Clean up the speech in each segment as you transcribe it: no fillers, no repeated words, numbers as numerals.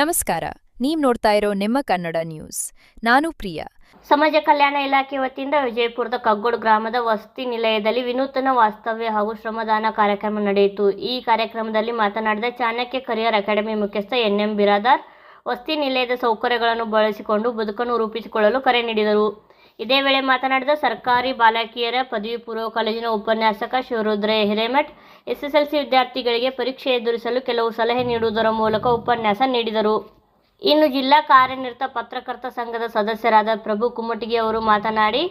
ನಮಸ್ಕಾರ, ನೀವು ನೋಡ್ತಾ ಇರೋ ನಿಮ್ಮ ಕನ್ನಡ ನ್ಯೂಸ್. ನಾನು ಪ್ರಿಯಾ. ಸಮಾಜ ಕಲ್ಯಾಣ ಇಲಾಖೆ ವತಿಯಿಂದ ವಿಜಯಪುರದ ಕಗ್ಗೋಡು ಗ್ರಾಮದ ವಸತಿ ನಿಲಯದಲ್ಲಿ ವಿನೂತನ ವಾಸ್ತವ್ಯ ಹಾಗೂ ಶ್ರಮದಾನ ಕಾರ್ಯಕ್ರಮ ನಡೆಯಿತು. ಈ ಕಾರ್ಯಕ್ರಮದಲ್ಲಿ ಮಾತನಾಡಿದ ಚಾಣಕ್ಯ ಕರಿಯರ್ ಅಕಾಡೆಮಿ ಮುಖ್ಯಸ್ಥ ಎನ್.ಎಂ. ಬಿರಾದಾರ್, ವಸತಿ ನಿಲಯದ ಸೌಕರ್ಯಗಳನ್ನು ಬಳಸಿಕೊಂಡು ಬದುಕನ್ನು ರೂಪಿಸಿಕೊಳ್ಳಲು ಕರೆ ನೀಡಿದರು. ಇದೇ ವೇಳೆ ಮಾತನಾಡಿದ ಸರ್ಕಾರಿ ಬಾಲಕಿಯರ ಪದವಿ ಪೂರ್ವ ಕಾಲೇಜಿನ ಉಪನ್ಯಾಸಕ ಶಿವರುದ್ರಯ್ಯ ಹಿರೇಮಠ್, ಎಸ್ಎಸ್ಎಲ್ಸಿ ವಿದ್ಯಾರ್ಥಿಗಳಿಗೆ ಪರೀಕ್ಷೆ ಎದುರಿಸಲು ಕೆಲವು ಸಲಹೆ ನೀಡುವುದರ ಮೂಲಕ ಉಪನ್ಯಾಸ ನೀಡಿದರು. ಇನ್ನು ಜಿಲ್ಲಾ ಕಾರ್ಯನಿರತ ಪತ್ರಕರ್ತ ಸಂಘದ ಸದಸ್ಯರಾದ ಪ್ರಭು ಕುಮ್ಮಟಗಿ ಅವರು ಮಾತನಾಡಿ,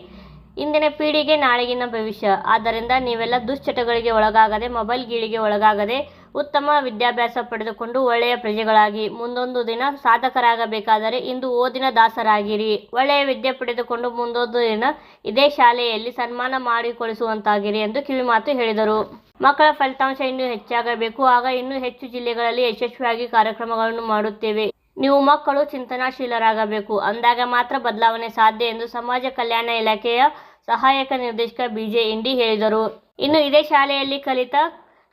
ಇಂದಿನ ಪೀಳಿಗೆ ನಾಳೆಗಿನ ಭವಿಷ್ಯ. ಆದ್ದರಿಂದ ನೀವೆಲ್ಲ ದುಶ್ಚಟಗಳಿಗೆ ಒಳಗಾಗದೆ, ಮೊಬೈಲ್ ಗೀಳಿಗೆ ಒಳಗಾಗದೆ ಉತ್ತಮ ವಿದ್ಯಾಭ್ಯಾಸ ಪಡೆದುಕೊಂಡು ಒಳ್ಳೆಯ ಪ್ರಜೆಗಳಾಗಿ ಮುಂದೊಂದು ದಿನ ಸಾಧಕರಾಗಬೇಕಾದರೆ ಇಂದು ಓದಿನ ದಾಸರಾಗಿರಿ. ಒಳ್ಳೆಯ ವಿದ್ಯೆ ಪಡೆದುಕೊಂಡು ಮುಂದೊಂದು ದಿನ ಇದೇ ಶಾಲೆಯಲ್ಲಿ ಸನ್ಮಾನ ಮಾಡಿಕೊಳಿಸುವಂತಾಗಿರಿ ಎಂದು ಕಿವಿಮಾತು ಹೇಳಿದರು. ಮಕ್ಕಳ ಫಲಿತಾಂಶ ಇನ್ನೂ ಹೆಚ್ಚಾಗಬೇಕು. ಆಗ ಇನ್ನೂ ಹೆಚ್ಚು ಜಿಲ್ಲೆಗಳಲ್ಲಿ ಯಶಸ್ವಿಯಾಗಿ ಕಾರ್ಯಕ್ರಮಗಳನ್ನು ಮಾಡುತ್ತೇವೆ. ನೀವು ಮಕ್ಕಳು ಚಿಂತನಾಶೀಲರಾಗಬೇಕು. ಅಂದಾಗ ಮಾತ್ರ ಬದಲಾವಣೆ ಸಾಧ್ಯ ಎಂದು ಸಮಾಜ ಕಲ್ಯಾಣ ಇಲಾಖೆಯ ಸಹಾಯಕ ನಿರ್ದೇಶಕ ಬಿ.ಜೆ. ಇಂಡಿ ಹೇಳಿದರು. ಇನ್ನು ಇದೇ ಶಾಲೆಯಲ್ಲಿ ಕಲಿತ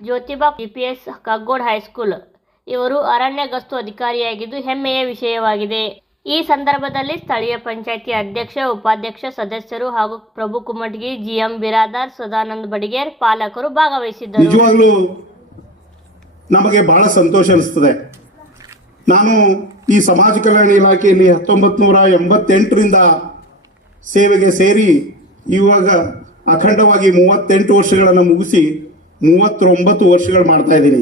ಜ್ಯೋತಿಬಾ ಜಿಪಿಎಸ್ ಕಗ್ಗೋಡ್ ಹೈಸ್ಕೂಲ್ ಇವರು ಅರಣ್ಯ ಗಸ್ತು ಅಧಿಕಾರಿಯಾಗಿದ್ದು ಹೆಮ್ಮೆಯ ವಿಷಯವಾಗಿದೆ. ಈ ಸಂದರ್ಭದಲ್ಲಿ ಸ್ಥಳೀಯ ಪಂಚಾಯಿತಿ ಅಧ್ಯಕ್ಷ, ಉಪಾಧ್ಯಕ್ಷ, ಸದಸ್ಯರು ಹಾಗೂ ಪ್ರಭು ಕುಮ್ಮಟಗಿ, ಜಿ.ಎಂ. ಬಿರಾದಾರ್, ಸದಾನಂದ ಬಡಿಗೇರ್, ಪಾಲಕರು ಭಾಗವಹಿಸಿದ್ದರು. ನಿಜವಾಗ್ಲೂ ನಮಗೆ ಬಹಳ ಸಂತೋಷ ಅನಿಸ್ತದೆ. ನಾನು ಈ ಸಮಾಜ ಕಲ್ಯಾಣ ಇಲಾಖೆಯಲ್ಲಿ 1988ರಿಂದ ಸೇವೆಗೆ ಸೇರಿ ಇವಾಗ ಅಖಂಡವಾಗಿ 38 ವರ್ಷಗಳನ್ನು ಮುಗಿಸಿ 39 ವರ್ಷಗಳು ಮಾಡ್ತಾ ಇದ್ದೀನಿ.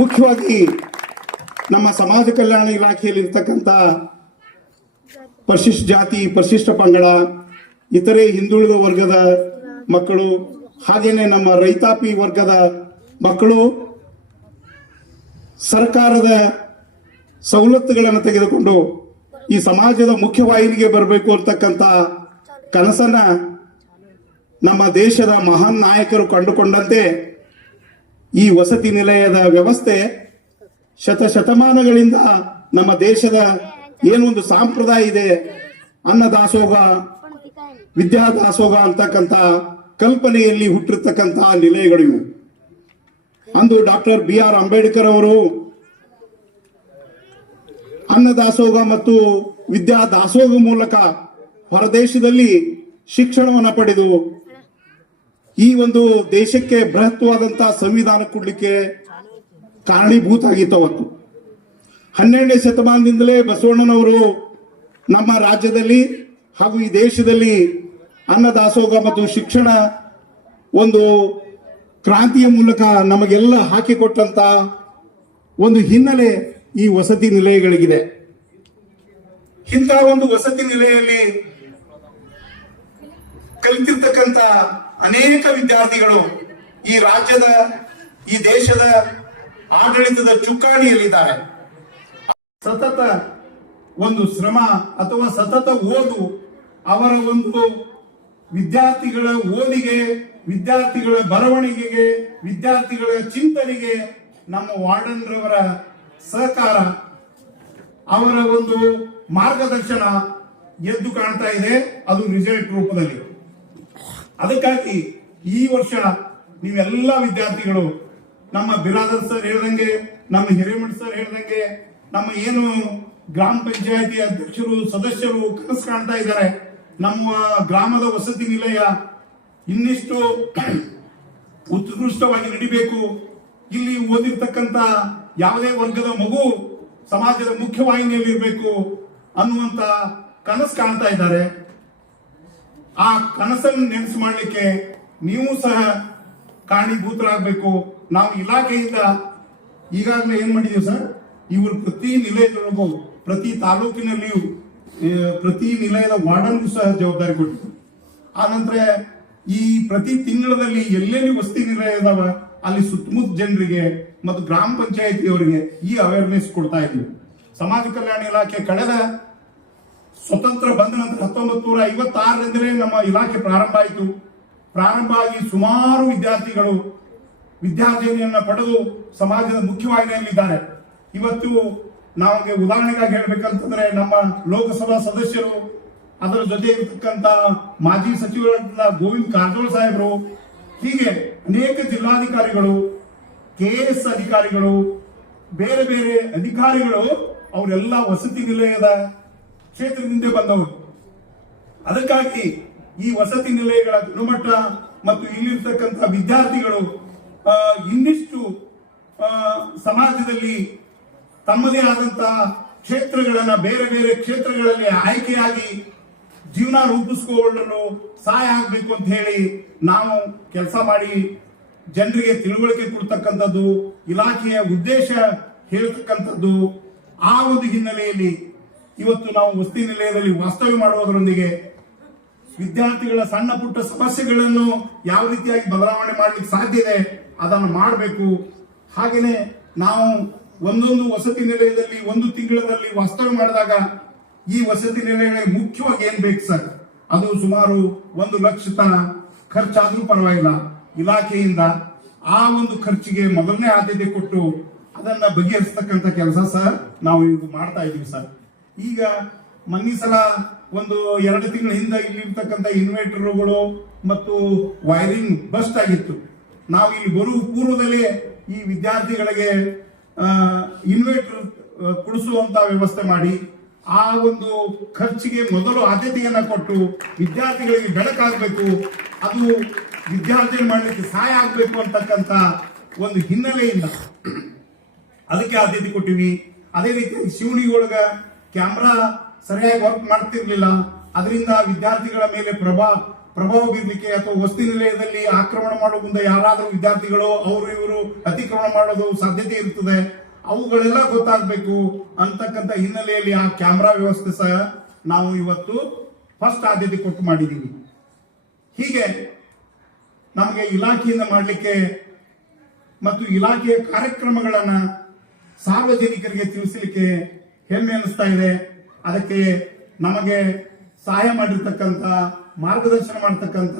ಮುಖ್ಯವಾಗಿ ನಮ್ಮ ಸಮಾಜ ಕಲ್ಯಾಣ ಇಲಾಖೆಯಲ್ಲಿ ಇರ್ತಕ್ಕಂಥ ಪರಿಶಿಷ್ಟ ಜಾತಿ, ಪರಿಶಿಷ್ಟ ಪಂಗಡ, ಇತರೆ ಹಿಂದುಳಿದ ವರ್ಗದ ಮಕ್ಕಳು, ಹಾಗೇನೆ ನಮ್ಮ ರೈತಾಪಿ ವರ್ಗದ ಮಕ್ಕಳು ಸರ್ಕಾರದ ಸವಲತ್ತುಗಳನ್ನು ತೆಗೆದುಕೊಂಡು ಈ ಸಮಾಜದ ಮುಖ್ಯವಾಹಿನಿಗೆ ಬರಬೇಕು ಅಂತಕ್ಕಂಥ ಕನಸನ್ನ ನಮ್ಮ ದೇಶದ ಮಹಾನ್ ನಾಯಕರು ಕಂಡುಕೊಂಡಂತೆ ಈ ವಸತಿ ನಿಲಯದ ವ್ಯವಸ್ಥೆ ಶತಮಾನಗಳಿಂದ ನಮ್ಮ ದೇಶದ ಏನೊಂದು ಸಂಪ್ರದಾಯ ಇದೆ, ಅನ್ನದಾಸೋಹ, ವಿದ್ಯಾದಾಸೋಹ ಅಂತಕ್ಕಂಥ ಕಲ್ಪನೆಯಲ್ಲಿ ಹುಟ್ಟಿರ್ತಕ್ಕಂಥ ನಿಲಯಗಳು ಇವು. ಅಂದು ಡಾಕ್ಟರ್ ಬಿ.ಆರ್. ಅಂಬೇಡ್ಕರ್ ಅವರು ಅನ್ನದಾಸೋಹ ಮತ್ತು ವಿದ್ಯಾದಾಸೋಹ ಮೂಲಕ ಹೊರದೇಶದಲ್ಲಿ ಶಿಕ್ಷಣವನ್ನು ಪಡೆದು ಈ ಒಂದು ದೇಶಕ್ಕೆ ಬೃಹತ್ವಾದಂತಹ ಸಂವಿಧಾನ ಕೊಡ್ಲಿಕ್ಕೆ ಕಾರಣೀಭೂತ ಆಗಿತ್ತು. ಅವತ್ತು 12ನೇ ಶತಮಾನದಿಂದಲೇ ಬಸವಣ್ಣನವರು ನಮ್ಮ ರಾಜ್ಯದಲ್ಲಿ ಹಾಗೂ ಈ ದೇಶದಲ್ಲಿ ಅನ್ನದಾಸೋಹ ಮತ್ತು ಶಿಕ್ಷಣ ಒಂದು ಕ್ರಾಂತಿಯ ಮೂಲಕ ನಮಗೆಲ್ಲ ಹಾಕಿಕೊಟ್ಟಂತ ಒಂದು ಹಿನ್ನೆಲೆ ಈ ವಸತಿ ನಿಲಯಗಳಿಗಿದೆ. ಇಂತಹ ಒಂದು ವಸತಿ ನಿಲಯದಲ್ಲಿ ಕಲಿತಿರ್ತಕ್ಕಂಥ ಅನೇಕ ವಿದ್ಯಾರ್ಥಿಗಳು ಈ ರಾಜ್ಯದ, ಈ ದೇಶದ ಆಡಳಿತದ ಚುಕ್ಕಾಣಿಯಲ್ಲಿದ್ದಾರೆ. ಸತತ ಒಂದು ಶ್ರಮ ಅಥವಾ ಸತತ ಓದು ಅವರ ಒಂದು ವಿದ್ಯಾರ್ಥಿಗಳ ಓದಿಗೆ, ವಿದ್ಯಾರ್ಥಿಗಳ ಬರವಣಿಗೆಗೆ, ವಿದ್ಯಾರ್ಥಿಗಳ ಚಿಂತನೆಗೆ ನಮ್ಮ ವಾರ್ಡನ್ ರವರ ಸಹಕಾರ, ಅವರ ಒಂದು ಮಾರ್ಗದರ್ಶನ ಎದ್ದು ಕಾಣ್ತಾ ಇದೆ. ಅದು ರಿಸಲ್ಟ್ ರೂಪದಲ್ಲಿ. ಅದಕ್ಕಾಗಿ ಈ ವರ್ಷ ನೀವೆಲ್ಲ ವಿದ್ಯಾರ್ಥಿಗಳು ನಮ್ಮ ಬಿರಾದರ್ ಸರ್ ಹೇಳ್ದಂಗೆ, ನಮ್ಮ ಹಿರೇಮಠ ಸರ್ ಹೇಳ್ದಂಗೆ, ನಮ್ಮ ಏನು ಗ್ರಾಮ ಪಂಚಾಯತಿ ಅಧ್ಯಕ್ಷರು, ಸದಸ್ಯರು ಕನಸು ಕಾಣ್ತಾ ಇದ್ದಾರೆ. ನಮ್ಮ ಗ್ರಾಮದ ವಸತಿ ನಿಲಯ ಇನ್ನಿಷ್ಟು ಉತ್ಕೃಷ್ಟವಾಗಿ ನಡಿಬೇಕು, ಇಲ್ಲಿ ಓದಿರ್ತಕ್ಕಂಥ ಯಾವುದೇ ವರ್ಗದ ಮಗು ಸಮಾಜದ ಮುಖ್ಯವಾಹಿನಿಯಲ್ಲಿ ಇರಬೇಕು ಅನ್ನುವಂತ ಕನಸು ಕಾಣ್ತಾ ಇದ್ದಾರೆ. ಆ ಕನಸನ್ನು ನೆನಸು ಮಾಡಲಿಕ್ಕೆ ನೀವು ಸಹ ಕಾರಣೀಭೂತರಾಗಬೇಕು. ನಾವು ಇಲಾಖೆಯಿಂದ ಈಗಾಗಲೇ ಏನ್ ಮಾಡಿದೀವಿ ಸರ್, ಇವರು ಪ್ರತಿ ನಿಲಯದೊಳಗೂ, ಪ್ರತಿ ತಾಲೂಕಿನಲ್ಲಿಯೂ ಪ್ರತಿ ನಿಲಯದ ವಾರ್ಡನ್ಗೂ ಸಹ ಜವಾಬ್ದಾರಿ ಕೊಟ್ಟಿದ್ದೀವಿ. ಆ ನಂತರ ಈ ಪ್ರತಿ ತಿಂಗಳಲ್ಲಿ ಎಲ್ಲೆಲ್ಲಿ ವಸತಿ ನಿಲಯ ಇದಾವ ಅಲ್ಲಿ ಸುತ್ತಮುತ್ತ ಜನರಿಗೆ ಮತ್ತು ಗ್ರಾಮ ಪಂಚಾಯತಿಯವರಿಗೆ ಈ ಅವೇರ್ನೆಸ್ ಕೊಡ್ತಾ ಇದ್ದೀವಿ. ಸಮಾಜ ಕಲ್ಯಾಣ ಇಲಾಖೆ ಕಳೆದ ಸ್ವತಂತ್ರ ಬಂದ ನಂತರ 1956ರಿಂದಲೇ ನಮ್ಮ ಇಲಾಖೆ ಪ್ರಾರಂಭ ಆಯಿತು. ಪ್ರಾರಂಭ ಆಗಿ ಸುಮಾರು ವಿದ್ಯಾರ್ಥಿಗಳು ವಿದ್ಯಾರ್ಜನೆಯನ್ನ ಪಡೆದು ಸಮಾಜದ ಮುಖ್ಯವಾಹಿನಿಯಲ್ಲಿದ್ದಾರೆ. ಇವತ್ತು ನಮಗೆ ಉದಾಹರಣೆಗಾಗಿ ಹೇಳ್ಬೇಕಂತಂದ್ರೆ ನಮ್ಮ ಲೋಕಸಭಾ ಸದಸ್ಯರು, ಅದರ ಜೊತೆ ಇರತಕ್ಕಂತ ಮಾಜಿ ಸಚಿವರಾದ ಗೋವಿಂದ ಕಾರಜೋಳ ಸಾಹೇಬರು, ಹೀಗೆ ಅನೇಕ ಜಿಲ್ಲಾಧಿಕಾರಿಗಳು, KS ಅಧಿಕಾರಿಗಳು, ಬೇರೆ ಬೇರೆ ಅಧಿಕಾರಿಗಳು ಅವರೆಲ್ಲ ವಸತಿ ನಿಲಯದ ಕ್ಷೇತ್ರದಿಂದ ಬಂದವರು. ಅದಕ್ಕಾಗಿ ಈ ವಸತಿ ನಿಲಯಗಳ ಗುಣಮಟ್ಟ ಮತ್ತು ಇಲ್ಲಿರ್ತಕ್ಕಂಥ ವಿದ್ಯಾರ್ಥಿಗಳು ಇನ್ನಿಷ್ಟು ಸಮಾಜದಲ್ಲಿ ತಮ್ಮದೇ ಆದಂತಹ ಕ್ಷೇತ್ರಗಳನ್ನ ಬೇರೆ ಬೇರೆ ಕ್ಷೇತ್ರಗಳಲ್ಲಿ ಆಯ್ಕೆಯಾಗಿ ಜೀವನ ರೂಪಿಸಿಕೊಳ್ಳಲು ಸಹಾಯ ಆಗಬೇಕು ಅಂತ ಹೇಳಿ ನಾವು ಕೆಲಸ ಮಾಡಿ ಜನರಿಗೆ ತಿಳುವಳಿಕೆ ಕೊಡ್ತಕ್ಕಂಥದ್ದು, ಇಲಾಖೆಯ ಉದ್ದೇಶ ಹೇಳ್ತಕ್ಕಂಥದ್ದು. ಆ ಒಂದು ಹಿನ್ನೆಲೆಯಲ್ಲಿ ಇವತ್ತು ನಾವು ವಸತಿ ನಿಲಯದಲ್ಲಿ ವಾಸ್ತವ್ಯ ಮಾಡುವುದರೊಂದಿಗೆ ವಿದ್ಯಾರ್ಥಿಗಳ ಸಣ್ಣ ಪುಟ್ಟ ಸಮಸ್ಯೆಗಳನ್ನು ಯಾವ ರೀತಿಯಾಗಿ ಬದಲಾವಣೆ ಮಾಡಲಿಕ್ಕೆ ಸಾಧ್ಯ ಇದೆ ಅದನ್ನು ಮಾಡಬೇಕು. ಹಾಗೆಯೇ ನಾವು ಒಂದೊಂದು ವಸತಿ ನಿಲಯದಲ್ಲಿ ಒಂದು ತಿಂಗಳಲ್ಲಿ ವಾಸ್ತವ್ಯ ಮಾಡಿದಾಗ ಈ ವಸತಿ ನಿಲಯಗಳಿಗೆ ಮುಖ್ಯವಾಗಿ ಏನ್ ಬೇಕು ಸರ್, ಅದು ಸುಮಾರು 1 ಲಕ್ಷ ತನ ಖರ್ಚಾದ್ರೂ ಪರವಾಗಿಲ್ಲ. ಇಲಾಖೆಯಿಂದ ಆ ಒಂದು ಖರ್ಚಿಗೆ ಮೊದಲನೇ ಆದ್ಯತೆ ಕೊಟ್ಟು ಅದನ್ನ ಬಗೆಹರಿಸತಕ್ಕಂತ ಕೆಲಸ ಸರ್ ನಾವು ಇದು ಮಾಡ್ತಾ ಇದೀವಿ ಸರ್. ಈಗ ಮೊನ್ನೆ ಸಲ ಒಂದು 2 ತಿಂಗಳ ಹಿಂದೆ ಇಲ್ಲಿರ್ತಕ್ಕಂಥ ಇನ್ವರ್ಟರ್ಗಳು ಮತ್ತು ವೈರಿಂಗ್ ಬಸ್ಟ್ ಆಗಿತ್ತು. ನಾವು ಇಲ್ಲಿ ಬರುವ ಪೂರ್ವದಲ್ಲೇ ಈ ವಿದ್ಯಾರ್ಥಿಗಳಿಗೆ ಇನ್ವರ್ಟರ್ ಕೊಡಿಸುವಂತ ವ್ಯವಸ್ಥೆ ಮಾಡಿ ಆ ಒಂದು ಖರ್ಚಿಗೆ ಮೊದಲು ಆದ್ಯತೆಯನ್ನ ಕೊಟ್ಟು ವಿದ್ಯಾರ್ಥಿಗಳಿಗೆ ಬೆಳಕಾಗಬೇಕು, ಅದು ವಿದ್ಯಾರ್ಜನೆ ಮಾಡಲಿಕ್ಕೆ ಸಹಾಯ ಆಗಬೇಕು ಅಂತಕ್ಕಂಥ ಒಂದು ಹಿನ್ನೆಲೆಯಿಂದ ಅದಕ್ಕೆ ಆದ್ಯತೆ ಕೊಟ್ಟಿವಿ. ಅದೇ ರೀತಿ ಶಿವಣಿ ಒಳಗ ಕ್ಯಾಮ್ರಾ ಸರಿಯಾಗಿ ವರ್ಕ್ ಮಾಡ್ತಿರ್ಲಿಲ್ಲ, ಅದರಿಂದ ವಿದ್ಯಾರ್ಥಿಗಳ ಮೇಲೆ ಪ್ರಭಾವ ಬೀರಲಿಕ್ಕೆ ಅಥವಾ ವಸತಿ ನಿಲಯದಲ್ಲಿ ಆಕ್ರಮಣ ಮಾಡುವ ಮುಂದೆ ಯಾರಾದರೂ ವಿದ್ಯಾರ್ಥಿಗಳು ಅವರು ಇವರು ಅತಿಕ್ರಮಣ ಮಾಡೋದು ಸಾಧ್ಯತೆ ಇರ್ತದೆ, ಅವುಗಳೆಲ್ಲ ಗೊತ್ತಾಗಬೇಕು ಅಂತಕ್ಕಂಥ ಹಿನ್ನೆಲೆಯಲ್ಲಿ ಆ ಕ್ಯಾಮ್ರಾ ವ್ಯವಸ್ಥೆ ಸಹ ನಾವು ಇವತ್ತು ಫಸ್ಟ್ ಆದ್ಯತೆ ಕೊಟ್ಟು ಮಾಡಿದ್ದೀವಿ. ಹೀಗೆ ನಮಗೆ ಇಲಾಖೆಯಿಂದ ಮಾಡಲಿಕ್ಕೆ ಮತ್ತು ಇಲಾಖೆಯ ಕಾರ್ಯಕ್ರಮಗಳನ್ನ ಸಾರ್ವಜನಿಕರಿಗೆ ತಿಳಿಸಲಿಕ್ಕೆ ಹೆಮ್ಮೆ ಅನಿಸ್ತಾ ಇದೆ. ಅದಕ್ಕೆ ನಮಗೆ ಸಹಾಯ ಮಾಡಿರ್ತಕ್ಕಂಥ ಮಾರ್ಗದರ್ಶನ ಮಾಡತಕ್ಕಂಥ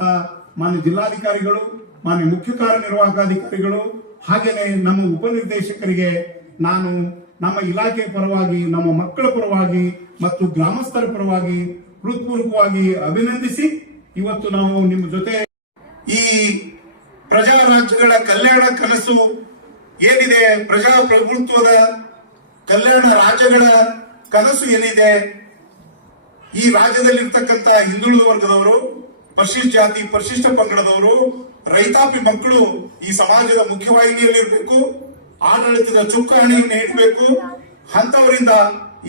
ಮಾನ್ಯ ಜಿಲ್ಲಾಧಿಕಾರಿಗಳು, ಮಾನ್ಯ ಮುಖ್ಯ ಕಾರ್ಯನಿರ್ವಾಹಕಾಧಿಕಾರಿಗಳು, ಹಾಗೇನೆ ನಮ್ಮ ಉಪನಿರ್ದೇಶಕರಿಗೆ ನಾನು ನಮ್ಮ ಇಲಾಖೆಯ ಪರವಾಗಿ, ನಮ್ಮ ಮಕ್ಕಳ ಪರವಾಗಿ ಮತ್ತು ಗ್ರಾಮಸ್ಥರ ಪರವಾಗಿ ಹೃತ್ಪೂರ್ವಕವಾಗಿ ಅಭಿನಂದಿಸಿ ಇವತ್ತು ನಾವು ನಿಮ್ಮ ಜೊತೆ ಈ ಪ್ರಜಾ ರಾಜ್ಯಗಳ ಕಲ್ಯಾಣ ಕನಸು ಏನಿದೆ, ಪ್ರಜಾಪ್ರಭುತ್ವದ ಕಲ್ಯಾಣ ರಾಜ್ಯಗಳ ಕನಸು ಏನಿದೆ, ಈ ರಾಜ್ಯದಲ್ಲಿರ್ತಕ್ಕಂಥ ಹಿಂದುಳಿದ ವರ್ಗದವರು, ಪರಿಶಿಷ್ಟ ಜಾತಿ ಪರಿಶಿಷ್ಟ ಪಂಗಡದವರು, ರೈತಾಪಿ ಮಕ್ಕಳು ಈ ಸಮಾಜದ ಮುಖ್ಯವಾಹಿನಿಯಲ್ಲಿರಬೇಕು, ಆಡಳಿತದ ಚುಕ್ಕಾಣಿಯನ್ನು ಇಡಬೇಕು, ಅಂತವರಿಂದ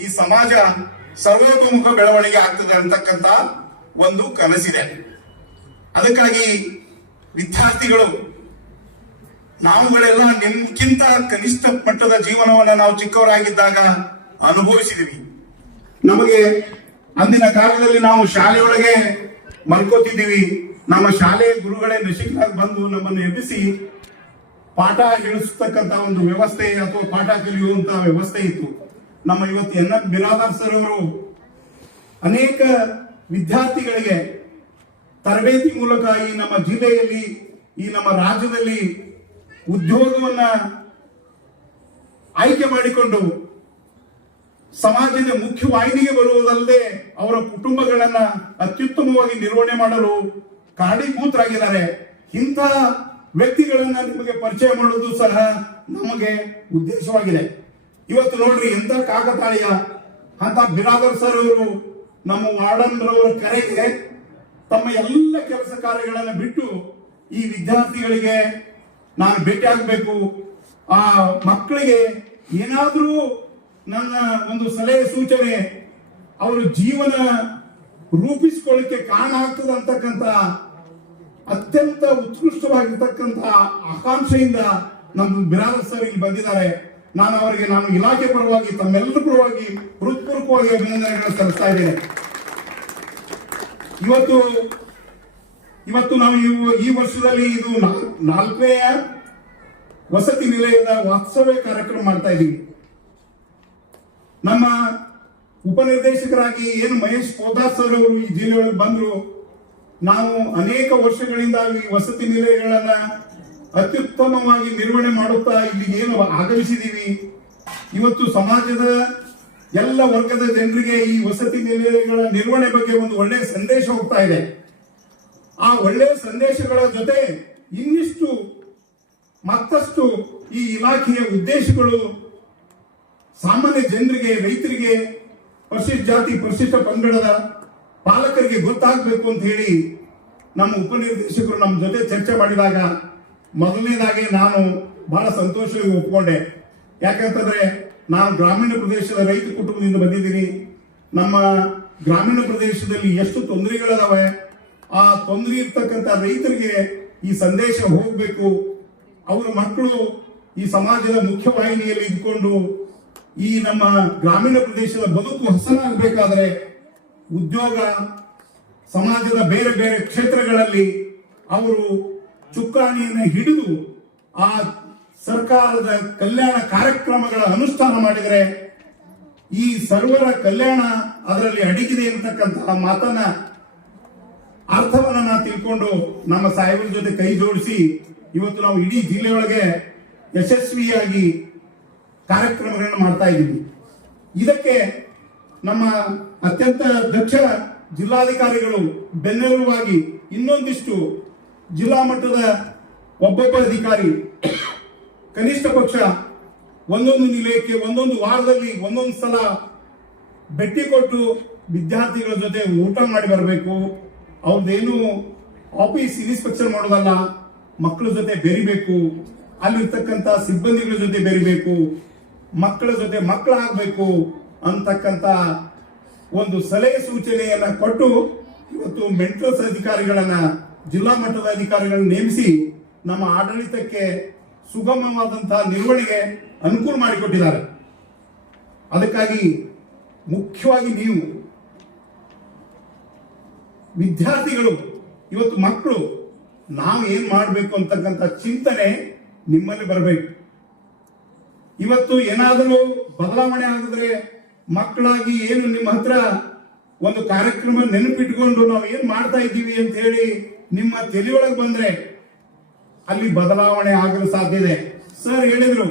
ಈ ಸಮಾಜ ಸರ್ವತೋಮುಖ ಬೆಳವಣಿಗೆ ಆಗ್ತದೆ ಅಂತಕ್ಕಂಥ ಒಂದು ಕನಸಿದೆ. ಅದಕ್ಕಾಗಿ ವಿದ್ಯಾರ್ಥಿಗಳು ನಾವುಗಳೆಲ್ಲ ನಿಮ್ಗಿಂತ ಕನಿಷ್ಠ ಮಟ್ಟದ ಜೀವನವನ್ನ ನಾವು ಚಿಕ್ಕವರಾಗಿದ್ದಾಗ ಅನುಭವಿಸಿದೀವಿ. ನಮಗೆ ಅಂದಿನ ಕಾಲದಲ್ಲಿ ನಾವು ಶಾಲೆಯೊಳಗೆ ಮಲ್ಕೋತಿದ್ದೀವಿ, ನಮ್ಮ ಶಾಲೆಯ ಗುರುಗಳೇ ನಶಿಕರಾಗಿ ಬಂದು ನಮ್ಮನ್ನು ಎಬ್ಬಿಸಿ ಪಾಠ ಹೇಳಿಸ್ತಕ್ಕಂಥ ಒಂದು ವ್ಯವಸ್ಥೆ ಅಥವಾ ಪಾಠ ಕಲಿಯುವಂತಹ ವ್ಯವಸ್ಥೆ ಇತ್ತು. ನಮ್ಮ ಇವತ್ತು NF ಬಿರಾದಾರ್ ಸರ್ ಅವರು ಅನೇಕ ವಿದ್ಯಾರ್ಥಿಗಳಿಗೆ ತರಬೇತಿ ಮೂಲಕ ಈ ನಮ್ಮ ಜಿಲ್ಲೆಯಲ್ಲಿ, ಈ ನಮ್ಮ ರಾಜ್ಯದಲ್ಲಿ ಉದ್ಯೋಗವನ್ನ ಆಯ್ಕೆ ಮಾಡಿಕೊಂಡು ಸಮಾಜದ ಮುಖ್ಯವಾಹಿನಿಗೆ ಬರುವುದಲ್ಲದೆ ಅವರ ಕುಟುಂಬಗಳನ್ನ ಅತ್ಯುತ್ತಮವಾಗಿ ನಿರ್ವಹಣೆ ಮಾಡಲು ಕಾರಣೀಭೂತರಾಗಿದ್ದಾರೆ. ಇಂತಹ ವ್ಯಕ್ತಿಗಳನ್ನ ನಿಮಗೆ ಪರಿಚಯ ಮಾಡುವುದು ಸಹ ನಮಗೆ ಉದ್ದೇಶವಾಗಿದೆ. ಇವತ್ತು ನೋಡ್ರಿ ಎಂತ ಕಾಕತಾಳೀಯ ಅಂತ ಬಿರಾದರ್ ಸರ್ ಅವರು ನಮ್ಮ ವಾರ್ಡನ್ ರವರ ಕರೆಗೆ ತಮ್ಮ ಎಲ್ಲ ಕೆಲಸ ಕಾರ್ಯಗಳನ್ನು ಬಿಟ್ಟು ಈ ವಿದ್ಯಾರ್ಥಿಗಳಿಗೆ ನಾನು ಭೇಟಿ ಆಗಬೇಕು, ಆ ಮಕ್ಕಳಿಗೆ ಏನಾದರೂ ನನ್ನ ಒಂದು ಸಲಹೆ ಸೂಚನೆ ಅವರ ಜೀವನ ರೂಪಿಸಿಕೊಳ್ಳಿಕ್ಕೆ ಕಾರಣ ಆಗ್ತದೆ ಅಂತಕ್ಕಂಥ ಅತ್ಯಂತ ಉತ್ಕೃಷ್ಟವಾಗಿರ್ತಕ್ಕಂಥ ಆಕಾಂಕ್ಷೆಯಿಂದ ನಮ್ಮ ಬಿರಾದರ್ ಸರ್ ಇಲ್ಲಿ ಬಂದಿದ್ದಾರೆ. ನಾನು ಅವರಿಗೆ ನಾನು ಇಲಾಖೆ ಪರವಾಗಿ ತಮ್ಮೆಲ್ಲರ ಪರವಾಗಿ ಹೃತ್ಪೂರ್ವಕವಾಗಿ ಅಭಿನಂದನೆಗಳನ್ನು ಸಲ್ಲಿಸ್ತಾ ಇದ್ದೇನೆ. ಇವತ್ತು ನಾವು ಈ ವರ್ಷದಲ್ಲಿ ಇದು 4ನೇ ವಸತಿ ನಿಲಯದ ವಾಸ್ತವ್ಯ ಕಾರ್ಯಕ್ರಮ ಮಾಡ್ತಾ ಇದ್ದೀವಿ. ನಮ್ಮ ಉಪನಿರ್ದೇಶಕರಾಗಿ ಏನು ಮಹೇಶ್ ಪೋದಾರ್ ಸರ್ ಅವರು ಈ ಜಿಲ್ಲೆಯೊಳಗೆ ಬಂದ್ರು, ನಾವು ಅನೇಕ ವರ್ಷಗಳಿಂದ ಈ ವಸತಿ ನಿಲಯಗಳನ್ನ ಅತ್ಯುತ್ತಮವಾಗಿ ನಿರ್ವಹಣೆ ಮಾಡುತ್ತಾ ಇಲ್ಲಿಗೆ ಏನು ಆಗಮಿಸಿದ್ದೀವಿ. ಇವತ್ತು ಸಮಾಜದ ಎಲ್ಲ ವರ್ಗದ ಜನರಿಗೆ ಈ ವಸತಿ ನಿಲಯಗಳ ನಿರ್ವಹಣೆ ಬಗ್ಗೆ ಒಂದು ಒಳ್ಳೆಯ ಸಂದೇಶ ಹೋಗ್ತಾ ಇದೆ. ಆ ಒಳ್ಳೆಯ ಸಂದೇಶಗಳ ಜೊತೆ ಇನ್ನಿಷ್ಟು ಮತ್ತಷ್ಟು ಈ ಇಲಾಖೆಯ ಉದ್ದೇಶಗಳು ಸಾಮಾನ್ಯ ಜನರಿಗೆ, ರೈತರಿಗೆ, ಪರಿಶಿಷ್ಟ ಜಾತಿ ಪರಿಶಿಷ್ಟ ಪಂಗಡದ ಪಾಲಕರಿಗೆ ಗೊತ್ತಾಗಬೇಕು ಅಂತ ಹೇಳಿ ನಮ್ಮ ಉಪನಿರ್ದೇಶಕರು ನಮ್ಮ ಜೊತೆ ಚರ್ಚೆ ಮಾಡಿದಾಗ ಮೊದಲನೇದಾಗಿ ನಾನು ಬಹಳ ಸಂತೋಷವಾಗಿ ಒಪ್ಕೊಂಡೆ. ಯಾಕಂತಂದ್ರೆ ನಾನು ಗ್ರಾಮೀಣ ಪ್ರದೇಶದ ರೈತ ಕುಟುಂಬದಿಂದ ಬಂದಿದ್ದೀನಿ. ನಮ್ಮ ಗ್ರಾಮೀಣ ಪ್ರದೇಶದಲ್ಲಿ ಎಷ್ಟು ತೊಂದರೆಗಳಿದಾವೆ, ಆ ತೊಂದರೆ ಇರ್ತಕ್ಕಂಥ ರೈತರಿಗೆ ಈ ಸಂದೇಶ ಹೋಗಬೇಕು. ಅವರ ಮಕ್ಕಳು ಈ ಸಮಾಜದ ಮುಖ್ಯವಾಹಿನಿಯಲ್ಲಿ ಇದ್ಕೊಂಡು ಈ ನಮ್ಮ ಗ್ರಾಮೀಣ ಪ್ರದೇಶದ ಬದುಕು ಹಸನಾಗಬೇಕಾದ್ರೆ ಉದ್ಯೋಗ, ಸಮಾಜದ ಬೇರೆ ಬೇರೆ ಕ್ಷೇತ್ರಗಳಲ್ಲಿ ಅವರು ಚುಕ್ಕಾಣಿಯನ್ನು ಹಿಡಿದು ಆ ಸರ್ಕಾರದ ಕಲ್ಯಾಣ ಕಾರ್ಯಕ್ರಮಗಳ ಅನುಷ್ಠಾನ ಮಾಡಿದರೆ ಈ ಸರ್ವರ ಕಲ್ಯಾಣ ಅದರಲ್ಲಿ ಅಡಗಿದೆ ಅಂತಕ್ಕಂತಹ ಮಾತನ್ನ ಅರ್ಥವನ್ನ ನಾವು ತಿಳ್ಕೊಂಡು ನಮ್ಮ ಸಾಹೇಬರ ಜೊತೆ ಕೈ ಜೋಡಿಸಿ ಇವತ್ತು ನಾವು ಇಡೀ ಜಿಲ್ಲೆಯೊಳಗೆ ಯಶಸ್ವಿಯಾಗಿ ಕಾರ್ಯಕ್ರಮಗಳನ್ನು ಮಾಡ್ತಾ ಇದ್ದೀವಿ. ಇದಕ್ಕೆ ನಮ್ಮ ಅತ್ಯಂತ ದಕ್ಷ ಜಿಲ್ಲಾಧಿಕಾರಿಗಳು ಬೆನ್ನೆಲುಬಾಗಿ ಇನ್ನೊಂದಿಷ್ಟು ಜಿಲ್ಲಾ ಮಟ್ಟದ ಒಬ್ಬೊಬ್ಬ ಅಧಿಕಾರಿ ಕನಿಷ್ಠ ಪಕ್ಷ ಒಂದೊಂದು ನಿಲಯಕ್ಕೆ ಒಂದೊಂದು ವಾರದಲ್ಲಿ ಒಂದೊಂದು ಸಲ ಭೇಟಿ ಕೊಟ್ಟು ವಿದ್ಯಾರ್ಥಿಗಳ ಜೊತೆ ಊಟ ಮಾಡಿ ಬರಬೇಕು. ಅವ್ರದ್ದೇನು ಆಫೀಸ್ ಇನ್ಸ್ಪೆಕ್ಷನ್ ಮಾಡೋದಲ್ಲ, ಮಕ್ಕಳ ಜೊತೆ ಬೆರಿಬೇಕು, ಅಲ್ಲಿರ್ತಕ್ಕಂಥ ಸಿಬ್ಬಂದಿಗಳ ಜೊತೆ ಬೆರಿಬೇಕು, ಮಕ್ಕಳ ಜೊತೆ ಮಕ್ಕಳಾಗಬೇಕು ಅಂತಕ್ಕಂಥ ಒಂದು ಸಲಹೆ ಸೂಚನೆಯನ್ನ ಕೊಟ್ಟು ಇವತ್ತು ಮೆಂಟಲ್ಸ್ ಅಧಿಕಾರಿಗಳನ್ನ, ಜಿಲ್ಲಾ ಮಟ್ಟದ ಅಧಿಕಾರಿಗಳನ್ನ ನೇಮಿಸಿ ನಮ್ಮ ಆಡಳಿತಕ್ಕೆ ಸುಗಮವಾದಂತಹ ನಿರ್ವಹಣೆಗೆ ಅನುಕೂಲ ಮಾಡಿಕೊಟ್ಟಿದ್ದಾರೆ. ಅದಕ್ಕಾಗಿ ಮುಖ್ಯವಾಗಿ ನೀವು ವಿದ್ಯಾರ್ಥಿಗಳು, ಇವತ್ತು ಮಕ್ಕಳು, ನಾವು ಏನ್ ಮಾಡಬೇಕು ಅಂತಕ್ಕಂಥ ಚಿಂತನೆ ನಿಮ್ಮಲ್ಲಿ ಬರಬೇಕು. ಇವತ್ತು ಏನಾದರೂ ಬದಲಾವಣೆ ಆಗಿದ್ರೆ ಮಕ್ಕಳಾಗಿ ಏನು ನಿಮ್ಮ ಹತ್ರ ಒಂದು ಕಾರ್ಯಕ್ರಮ ನೆನಪಿಟ್ಕೊಂಡು ನಾವು ಏನ್ ಮಾಡ್ತಾ ಇದ್ದೀವಿ ಅಂತ ಹೇಳಿ ನಿಮ್ಮ ತಲೆಯೊಳಗೆ ಬಂದ್ರೆ ಅಲ್ಲಿ ಬದಲಾವಣೆ ಆಗಲು ಸಾಧ್ಯ ಇದೆ. ಸರ್ ಹೇಳಿದ್ರು,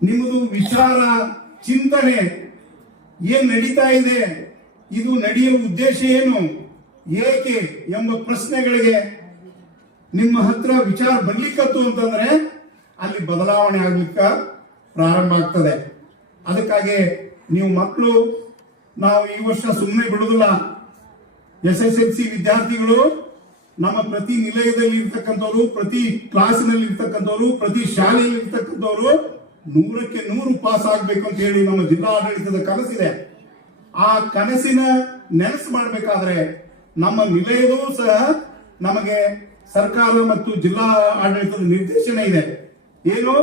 ನಿಮ್ಮದು ವಿಚಾರ, ಚಿಂತನೆ ಏನ್ ನಡೀತಾ ಇದೆ, ಇದು ನಡೆಯುವ ಉದ್ದೇಶ ಏನು, ಏಕೆ ಎಂಬ ಪ್ರಶ್ನೆಗಳಿಗೆ ನಿಮ್ಮ ಹತ್ರ ವಿಚಾರ ಬರ್ಲಿಕ್ಕತ್ತು ಅಂತಂದ್ರೆ ಅಲ್ಲಿ ಬದಲಾವಣೆ ಆಗ್ಲಿಕ್ಕ ಪ್ರಾರಂಭ ಆಗ್ತದೆ. ಅದಕ್ಕಾಗಿ ನೀವು ಮಕ್ಕಳು, ನಾವು ಈ ವರ್ಷ ಸುಮ್ಮನೆ ಬಿಡುದಿಲ್ಲ. SSLC ವಿದ್ಯಾರ್ಥಿಗಳು ನಮ್ಮ ಪ್ರತಿ ನಿಲಯದಲ್ಲಿ ಇರ್ತಕ್ಕಂಥವ್ರು, ಪ್ರತಿ ಕ್ಲಾಸಿನಲ್ಲಿ ಇರ್ತಕ್ಕಂಥವ್ರು, ಪ್ರತಿ ಶಾಲೆಯಲ್ಲಿ ಇರ್ತಕ್ಕಂಥವ್ರು 100ಕ್ಕೆ 100 ಪಾಸ್ ಆಗ್ಬೇಕು ಅಂತ ಹೇಳಿ ನಮ್ಮ ಜಿಲ್ಲಾ ಆಡಳಿತದ ಕನಸಿದೆ. ಆ ಕನಸಿನ ನೆನಸು ಮಾಡಬೇಕಾದ್ರೆ ನಮ್ಮ ನಿಲಯದೂ ಸಹ ನಮಗೆ ಸರ್ಕಾರ ಮತ್ತು ಜಿಲ್ಲಾ ಆಡಳಿತದ ನಿರ್ದೇಶನ ಇದೆ. ಏನು,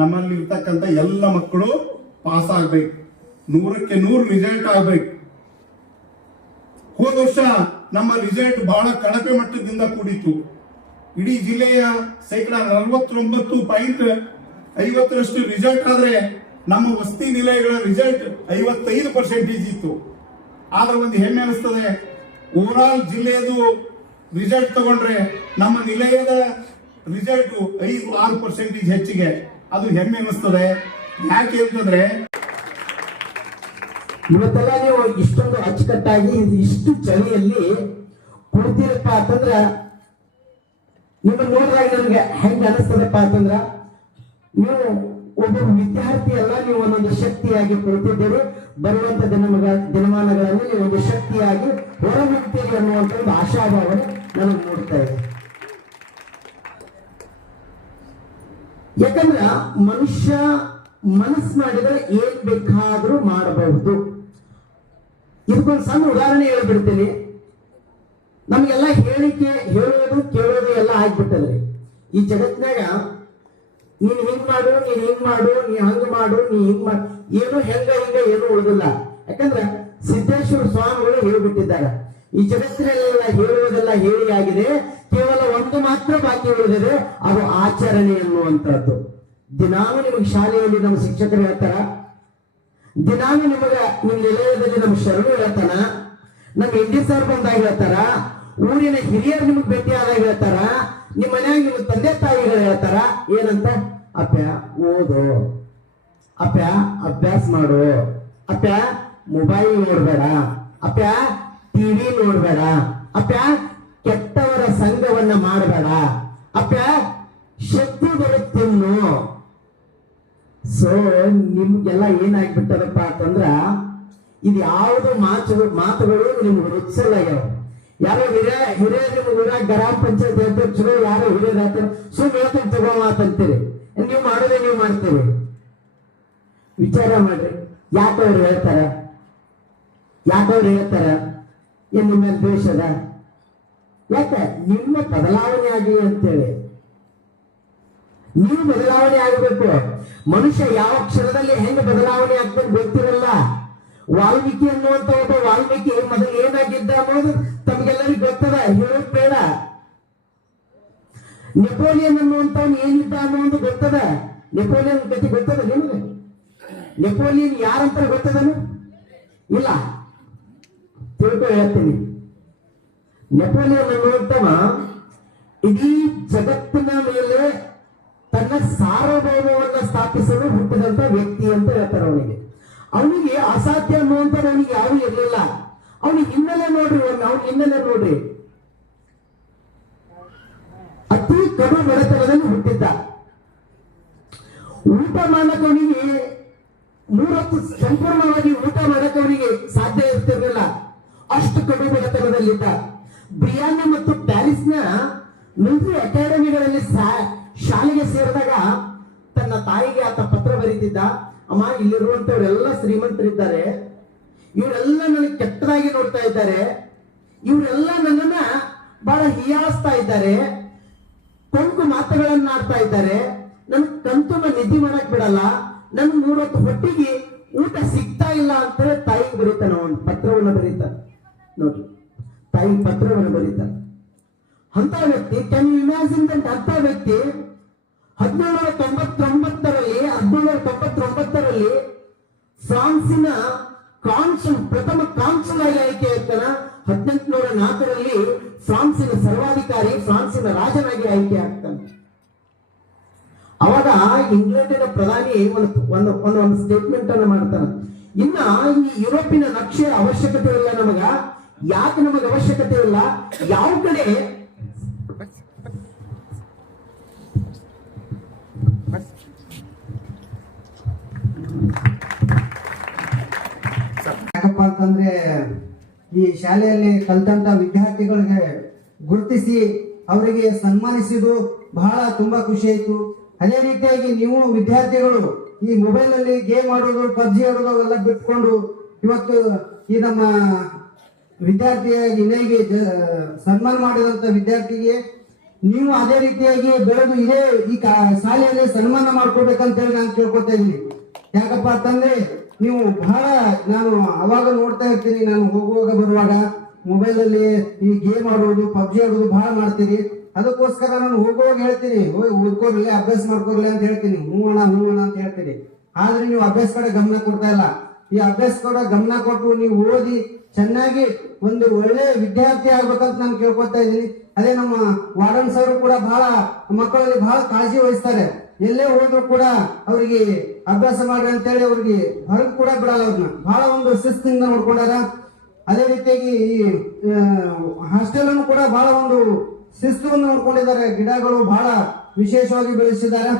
ನಮ್ಮಲ್ಲಿ ಇರ್ತಕ್ಕಂಥ ಎಲ್ಲ ಮಕ್ಕಳು ಪಾಸ್ ಆಗ್ಬೇಕು, 100ಕ್ಕೆ 100 ರಿಸಲ್ಟ್ ಆಗ್ಬೇಕು. ಹೋದ ವರ್ಷ ನಮ್ಮ ರಿಸಲ್ಟ್ ಬಹಳ ಕಳಪೆ ಮಟ್ಟದಿಂದ ಕೂಡಿತ್ತು. ಇಡೀ ಜಿಲ್ಲೆಯ 49.50% ರಿಸಲ್ಟ್ ಆದ್ರೆ ನಮ್ಮ ವಸತಿ ನಿಲಯಗಳ ರಿಸಲ್ಟ್ 55% ಇತ್ತು. ಆದ್ರೆ ಒಂದು ಹೆಮ್ಮೆ ಅನಿಸ್ತದೆ, ಓವರ್ ಆಲ್ ಜಿಲ್ಲೆಯದು ರಿಸಲ್ಟ್ ತಗೊಂಡ್ರೆ ನಮ್ಮ ನಿಲಯದ ರಿಸಲ್ಟ್ 5-6% ಹೆಚ್ಚಿಗೆ, ಅದು ಹೆಮ್ಮೆ ಅನಿಸ್ತದೆ. ಯಾಕೆ ಅಂತಂದ್ರೆ ಇವತ್ತೆಲ್ಲ ನೀವು ಇಷ್ಟೊಂದು ಅಚ್ಚುಕಟ್ಟಾಗಿ ಇಷ್ಟು ಚಳಿಯಲ್ಲಿ ಕುಳಿತಿರಪ್ಪ ಅಂತಂದ್ರ ನಿಮ್ಮನ್ನ ನೋಡಿದಾಗ ನಮ್ಗೆ ಹೆಂಗ ಅನಿಸ್ತದಪ್ಪ ಅಂತಂದ್ರ ನೀವು ಒಬ್ಬ ವಿದ್ಯಾರ್ಥಿ ಅಲ್ಲ, ನೀವು ಒಂದೊಂದು ಶಕ್ತಿಯಾಗಿ ಕುಳಿತಿದ್ದೀರಿ. ಬರುವಂತ ದಿನಮಾನಗಳಲ್ಲಿ ನೀವು ಒಂದು ಶಕ್ತಿಯಾಗಿ ಹೊರಹೊಗ್ತೀರಿ ಅನ್ನುವಂತ ಒಂದು ಆಶಾಭಾವನೆ ನನಗೆ ಮೂಡ್ತಾ ಇದೆ. ಯಾಕಂದ್ರ ಮನುಷ್ಯ ಮನಸ್ಸು ಮಾಡಿದ್ರೆ ಏನ್ ಬೇಕಾದ್ರೂ ಮಾಡಬಹುದು. ಇದಕ್ಕೊಂದು ಸಣ್ಣ ಉದಾಹರಣೆ ಹೇಳ್ಬಿಡ್ತೀನಿ. ನಮ್ಗೆಲ್ಲ ಹೇಳೋದು ಕೇಳೋದು ಎಲ್ಲ ಆಗ್ಬಿಟ್ಟದ್ರಿ. ಈ ಜಗತ್ನಾಗ ನೀನ್ ಹಿಂಗ್ ಮಾಡು, ನೀನ್ ಹಿಂಗ್ ಮಾಡು, ನೀ ಹಂಗ ಮಾಡು, ನೀ ಹಿಂಗ್ ಮಾಡು, ಏನು ಹೆಂಗ ಏನು ಉಳಿದಿಲ್ಲ. ಯಾಕಂದ್ರೆ ಸಿದ್ದೇಶ್ವರ ಸ್ವಾಮಿಗಳು ಹೇಳ್ಬಿಟ್ಟಿದ್ದಾರೆ, ಈ ಜಗತ್ತಿನಲ್ಲೆಲ್ಲ ಹೇಳುವುದೆಲ್ಲ ಹೇಳಿ ಆಗಿದೆ, ಕೇವಲ ಒಂದು ಮಾತ್ರ ಬಾಕಿ ಉಳಿದಿದೆ, ಅದು ಆಚರಣೆ ಅನ್ನುವಂಥದ್ದು. ದಿನಾನು ನಿಮಗೆ ಶಾಲೆಯಲ್ಲಿ ನಮ್ಮ ಶಿಕ್ಷಕರು ಹೇಳ್ತಾರ, ದಿನಾನು ನಿಮಗ ನಿಮ್ಮ ನಿಲಯದಲ್ಲಿ ನಮ್ಮ ಶರಣು ಹೇಳ್ತಾನ, ನಮ್ಮ ಇಂಡಿ ಸರ್ ಬಂದಾಗ ಹೇಳ್ತಾರ, ಊರಿನ ಹಿರಿಯರು ನಿಮಗ್ ಭೇಟಿ ಆದಾಗ ಹೇಳ್ತಾರ, ನಿಮ್ಮ ಮನ್ಯಾಗ ನಿಮ್ಮ ತಂದೆ ತಾಯಿಗಳು ಹೇಳ್ತಾರ ಏನಂತ, ಅಪ್ಪ ಓದು, ಅಪ್ಪ ಅಭ್ಯಾಸ ಮಾಡು, ಅಪ್ಪ ಮೊಬೈಲ್ ನೋಡ್ಬೇಡ, ಅಪ್ಪ ಟಿವಿ ನೋಡ್ಬೇಡ, ಅಪ್ಪ ಕೆಟ್ಟವರ ಸಂಘವನ್ನ ಮಾಡಬೇಡ, ಅಪ್ಪ ಶತ್ರುಗಳು ತಿನ್ನು, ಸೊ ನಿಮ್ಗೆಲ್ಲ ಏನಾಗ್ಬಿಟ್ಟದಪ್ಪ ಅಂತಂದ್ರ ಇದು ಯಾವುದು ಮಾತುಗಳು ನಿಮ್ಗೆ ರುಚಿಸಲ್ಲ ಯಾರೋ ಹಿರಿಯ ನಿಮ್ಗೆ ಊರಾಗ ಗ್ರಾಮ ಪಂಚಾಯತ್ ಅಧ್ಯಕ್ಷರು ಯಾರೋ ಹಿರಿಯರ ಸುಮ್ಮನೆ ತಗೋ ಮಾತಂತೀರಿ, ನೀವು ಮಾಡೋದೇ ನೀವು ಮಾಡ್ತೀರಿ. ವಿಚಾರ ಮಾಡ್ರಿ, ಯಾಕವ್ರು ಹೇಳ್ತಾರ ಏನ್ ನಿಮ್ಮ ಮೇಲೆ ದ್ವೇಷದ? ಯಾಕೆ ನಿಮ್ಮ ಬದಲಾವಣೆ ಆಗಿ ಅಂತೇಳಿ. ನೀವು ಬದಲಾವಣೆ ಆಗಬೇಕು. ಮನುಷ್ಯ ಯಾವ ಕ್ಷಣದಲ್ಲಿ ಹೆಂಗ ಬದಲಾವಣೆ ಆಗ್ತಾನೆ ಗೊತ್ತಿರಲ್ಲ. ವಾಲ್ಮೀಕಿ ಅನ್ನುವಂತ ಒಬ್ಬ ವಾಲ್ಮೀಕಿ ಮೊದಲು ಏನಾಗಿದ್ದ ಅನ್ನೋದು ತಮಗೆಲ್ಲರಿಗೂ ಗೊತ್ತದ, ಹೇಳೋದ್ ಬೇಡ. ನೆಪೋಲಿಯನ್ ಅನ್ನುವಂಥವ್ನು ಏನಿದ್ದ ಅನ್ನೋದು ಗೊತ್ತದ. ನೆಪೋಲಿಯನ್ ಗತಿ ಗೊತ್ತದ ನಿಮ್ಗೆ? ನೆಪೋಲಿಯನ್ ಯಾರಂತ ಗೊತ್ತದನು? ಇಲ್ಲ, ತಿಳ್ಕೊ ಹೇಳ್ತೀನಿ. ನೆಪೋಲಿಯನ್ ಅನ್ನುವಂಥವ ಇಡೀ ಜಗತ್ತಿನ ಮೇಲೆ ತನ್ನ ಸಾರ್ವಭೌಮವನ್ನ ಸ್ಥಾಪಿಸಲು ಹುಟ್ಟಿದಂತ ವ್ಯಕ್ತಿ ಅಂತ ಹೇಳ್ತಾರೆ. ಅವನಿಗೆ ಅಸಾಧ್ಯ ಅನ್ನುವಂಥದ್ದು ಅವನಿಗೆ ಯಾರು ಇರಲಿಲ್ಲ. ಅವನಿಗೆ ಹಿನ್ನೆಲೆ ನೋಡ್ರಿ, ಅತಿ ಕಡು ಬಡತನದಲ್ಲಿ ಹುಟ್ಟಿದ್ದ. ಊಟ ಮಾಡಕ್ಕವನಿಗೆ 3 ಹೊತ್ತು ಸಂಪೂರ್ಣವಾಗಿ ಊಟ ಮಾಡಕ್ಕವನಿಗೆ ಸಾಧ್ಯ ಇರ್ತಿರ್ಲಿಲ್ಲ, ಅಷ್ಟು ಕಡು ಬಡತನದಲ್ಲಿದ್ದ. ಬ್ರಿಯಾನಿ ಮತ್ತು ಪ್ಯಾರಿಸ್ನ ಮಿಲಿಟರಿ ಅಕಾಡೆಮಿಗಳಲ್ಲಿ ಶಾಲೆಗೆ ಸೇರಿದಾಗ ತನ್ನ ತಾಯಿಗೆ ಆತ ಪತ್ರ ಬರೀತಿದ್ದ, ಅಮ್ಮ ಇಲ್ಲಿರುವಂತವರೆಲ್ಲ ಶ್ರೀಮಂತರಿದ್ದಾರೆ, ಇವರೆಲ್ಲ ನನಗೆ ಕೆಟ್ಟದಾಗಿ ನೋಡ್ತಾ ಇದ್ದಾರೆ, ಇವರೆಲ್ಲ ನನ್ನನ್ನ ಬಹಳ ಹೀಯಾಳಿಸ್ತಾ ಇದ್ದಾರೆ, ಕೊಂಕು ಮಾತುಗಳನ್ನಾಡ್ತಾ ಇದ್ದಾರೆ, ನನ್ ಕಂತುನ ನಿಧಿ ಮಾಡಕ್ ಬಿಡಲ್ಲ, ನನ್ 3 ಹೊತ್ತು ಹೊಟ್ಟಿಗೆ ಊಟ ಸಿಗ್ತಾ ಇಲ್ಲ ಅಂತೇಳಿ ತಾಯಿಗೆ ಬರೀತಾನ. ಒಂದು ಪತ್ರವನ್ನು ಬರೀತಾನೆ ನೋಡ್ರಿ, ತಾಯಿಗೆ ಪತ್ರವನ್ನು ಬರೀತಾನೆ. ಅಂತ ವ್ಯಕ್ತಿ, ಕ್ಯಾನ್ ಯು ಇಮ್ಯಾಜಿನ್ ದಟ್? ಅಂತ ವ್ಯಕ್ತಿ 1799ರಲ್ಲಿ ಫ್ರಾನ್ಸಿನ ಪ್ರಥಮ ಕಾನ್ಸುಲ್ ಆಗಿ ಆಯ್ಕೆ ಆಗ್ತಾನ. 1804ರಲ್ಲಿ ಫ್ರಾನ್ಸಿನ ಸರ್ವಾಧಿಕಾರಿ, ಫ್ರಾನ್ಸಿನ ರಾಜನಾಗಿ ಆಯ್ಕೆ ಆಗ್ತಾನೆ. ಅವಾಗ ಇಂಗ್ಲೆಂಡಿನ ಪ್ರಧಾನಿ ಒಂದು ಸ್ಟೇಟ್ಮೆಂಟ್ ಅನ್ನು ಮಾಡ್ತಾನೆ. ಇನ್ನ ಈ ಯುರೋಪಿನ ನಕ್ಷೆ ಅವಶ್ಯಕತೆ ಇಲ್ಲ ನಮಗ. ಯಾಕೆ ನಮಗೆ ಅವಶ್ಯಕತೆ ಇಲ್ಲ? ಯಾವ ಕಡೆ ಯಾಕಪ್ಪ ಅಂತಂದ್ರೆ ಈ ಶಾಲೆಯಲ್ಲಿ ಕಲ್ತಂತ ವಿದ್ಯಾರ್ಥಿಗಳಿಗೆ ಗುರುತಿಸಿ ಅವರಿಗೆ ಸನ್ಮಾನಿಸಿದ್ದು ಬಹಳ ತುಂಬಾ ಖುಷಿ ಆಯ್ತು. ಅದೇ ರೀತಿಯಾಗಿ ನೀವು ವಿದ್ಯಾರ್ಥಿಗಳು ಈ ಮೊಬೈಲ್ ಅಲ್ಲಿ ಗೇಮ್ ಆಡೋದು, ಪಬ್ಜಿ ಆಡೋದು ಅವೆಲ್ಲ ಬಿಟ್ಕೊಂಡು ಇವತ್ತು ಈ ನಮ್ಮ ವಿದ್ಯಾರ್ಥಿಯ ವಿನಯ್ಗೆ ಸನ್ಮಾನ ಮಾಡಿದಂತ ವಿದ್ಯಾರ್ಥಿಗೆ ನೀವು ಅದೇ ರೀತಿಯಾಗಿ ಬೆಳೆದು ಇದೇ ಈ ಶಾಲೆಯಲ್ಲಿ ಸನ್ಮಾನ ಮಾಡ್ಕೋಬೇಕಂತ ಹೇಳಿ ನಾನು ಕೇಳ್ಕೊತಾ ಇದ್ದೀನಿ. ಯಾಕಪ್ಪ ಅಂತಂದ್ರೆ ನೀವು ಬಹಳ, ನಾನು ಅವಾಗ ನೋಡ್ತಾ ಇರ್ತೀನಿ, ನಾನು ಹೋಗುವಾಗ ಬರುವಾಗ ಮೊಬೈಲ್ ಅಲ್ಲಿ ಈ ಗೇಮ್ ಆಡೋದು, ಪಬ್ಜಿ ಆಡೋದು ಬಹಳ ಮಾಡ್ತೀರಿ. ಅದಕ್ಕೋಸ್ಕರ ನಾನು ಹೋಗುವಾಗ ಹೇಳ್ತೀನಿ, ಓದ್ಕೋರ್ಲಿ, ಅಭ್ಯಾಸ ಮಾಡ್ಕೋರ್ಲಿ ಅಂತ ಹೇಳ್ತೀನಿ, ಹೂ ಅಣ್ಣ ಅಂತ ಹೇಳ್ತೀನಿ. ಆದ್ರೆ ನೀವು ಅಭ್ಯಾಸ ಕಡೆ ಗಮನ ಕೊಡ್ತಾ ಇಲ್ಲ. ಈ ಅಭ್ಯಾಸ ಕಡೆ ಗಮನ ಕೊಟ್ಟು ನೀವು ಓದಿ ಚೆನ್ನಾಗಿ ಒಂದು ಒಳ್ಳೆ ವಿದ್ಯಾರ್ಥಿ ಆಗ್ಬೇಕಂತ ನಾನು ಕೇಳ್ಕೊತಾ ಇದ್ದೀನಿ. ಅದೇ ನಮ್ಮ ವಾರ್ಡನ್ ಸರ್ ಕೂಡ ಬಹಳ ಮಕ್ಕಳಲ್ಲಿ ಬಹಳ ಕಾಳಜಿ ವಹಿಸ್ತಾರೆ. ಎಲ್ಲೇ ಹೋದ್ರು ಕೂಡ ಅವರಿಗೆ ಅಭ್ಯಾಸ ಮಾಡ್ರಿ ಅಂತೇಳಿ ಅವ್ರಿಗೆ ಹೊರಗೆ ಕೂಡ ಬಿಡಲ್ಲ. ಅವ್ರನ್ನ ಬಹಳ ಒಂದು ಶಿಸ್ತಿನಿಂದ ನೋಡ್ಕೊಂಡಾರ. ಅದೇ ರೀತಿಯಾಗಿ ಈ ಹಾಸ್ಟೆಲ್ ಅನ್ನು ಕೂಡ ಬಹಳ ಒಂದು ಶಿಸ್ತನ್ನು ನೋಡ್ಕೊಂಡಿದ್ದಾರೆ. ಗಿಡಗಳು ಬಹಳ ವಿಶೇಷವಾಗಿ ಬೆಳೆಸಿದ್ದಾರೆ.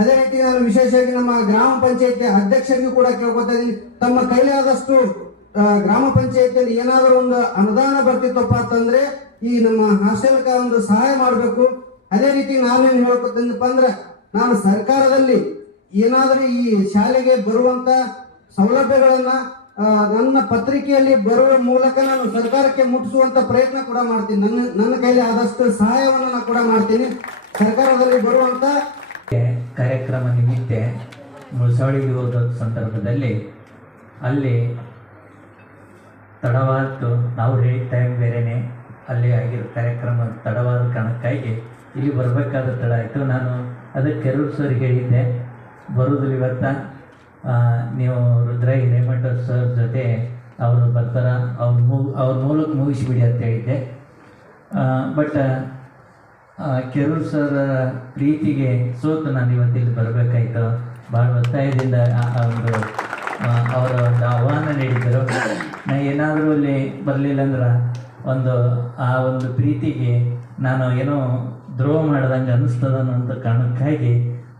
ಅದೇ ರೀತಿ ನಾನು ವಿಶೇಷವಾಗಿ ನಮ್ಮ ಗ್ರಾಮ ಪಂಚಾಯತಿ ಅಧ್ಯಕ್ಷರಿಗೂ ಕೂಡ ಕೇಳ್ಕೊತಾ ಇದ್ದೀನಿ, ತಮ್ಮ ಕೈಲಾದಷ್ಟು ಗ್ರಾಮ ಪಂಚಾಯತಿಯಲ್ಲಿ ಏನಾದರೂ ಒಂದು ಅನುದಾನ ಬರ್ತಿತ್ತಪ್ಪ ಅಂತಂದ್ರೆ ಈ ನಮ್ಮ ಹಾಸ್ಟೆಲ್ಗೆ ಒಂದು ಸಹಾಯ ಮಾಡಬೇಕು. ಅದೇ ರೀತಿ ನಾವೇನು ಹೇಳ್ಕೊತೀನಪ್ಪ ಅಂದ್ರೆ, ನಾನು ಸರ್ಕಾರದಲ್ಲಿ ಏನಾದರೂ ಈ ಶಾಲೆಗೆ ಬರುವಂತ ಸೌಲಭ್ಯಗಳನ್ನ ನನ್ನ ಪತ್ರಿಕೆಯಲ್ಲಿ ಬರುವ ಮೂಲಕ ನಾನು ಸರ್ಕಾರಕ್ಕೆ ಮುಟ್ಟಿಸುವಂತ ಪ್ರಯತ್ನ ಕೂಡ ಮಾಡ್ತೀನಿ. ನನ್ನ ಕೈಲಿ ಆದಷ್ಟು ಸಹಾಯವನ್ನು ನಾನು ಕೂಡ ಮಾಡ್ತೀನಿ. ಸರ್ಕಾರದಲ್ಲಿ ಬರುವಂತ ಕಾರ್ಯಕ್ರಮ ನಿಮಿತ್ತ ಮುಳಸಾವಳಿಗೆ ಹೋದ ಸಂದರ್ಭದಲ್ಲಿ ಅಲ್ಲಿ ತಡವಾದ್ದು, ನಾವು ಹೇಳಿದ ಟೈಮ್ ಬೇರೆನೆ, ಅಲ್ಲಿ ಆಗಿರೋ ಕಾರ್ಯಕ್ರಮ ತಡವಾದ ಕಾರಣಕ್ಕಾಗಿ ಇಲ್ಲಿ ಬರಬೇಕಾದ ತಡ ಆಯಿತು. ನಾನು ಅದಕ್ಕೆ ಕೆರೂರು ಸರ್ಗೆ ಹೇಳಿದ್ದೆ, ಬರೋದಿಲ್ಲ ಇವತ್ತು, ನೀವು ರುದ್ರ ಹಿರೇಮಠ ಸರ್ ಜೊತೆ ಅವರು ಬರ್ತಾರ, ಅವ್ರ ಮೂಲಕ ಮುಗಿಸಿಬಿಡಿ ಅಂತ ಹೇಳಿದ್ದೆ. ಬಟ್ ಕೆರೂರು ಸರ್ ಪ್ರೀತಿಗೆ ಸೋತು ನಾನು ಇವತ್ತಿಲ್ಲಿ ಬರಬೇಕಾಯ್ತು. ಭಾಳ ಒತ್ತಾಯದಿಂದ ಒಂದು ಅವರ ಒಂದು ಆಹ್ವಾನ ನೀಡಿದ್ದರು. ನಾ ಏನಾದರೂ ಅಲ್ಲಿ ಬರಲಿಲ್ಲ ಅಂದ್ರೆ ಆ ಒಂದು ಪ್ರೀತಿಗೆ ನಾನು ಏನೋ ದ್ರೋಹ ಮಾಡ್ದಂಗೆ ಅನ್ನಿಸ್ತದ ಅನ್ನೋಂಥ ಕಾರಣಕ್ಕಾಗಿ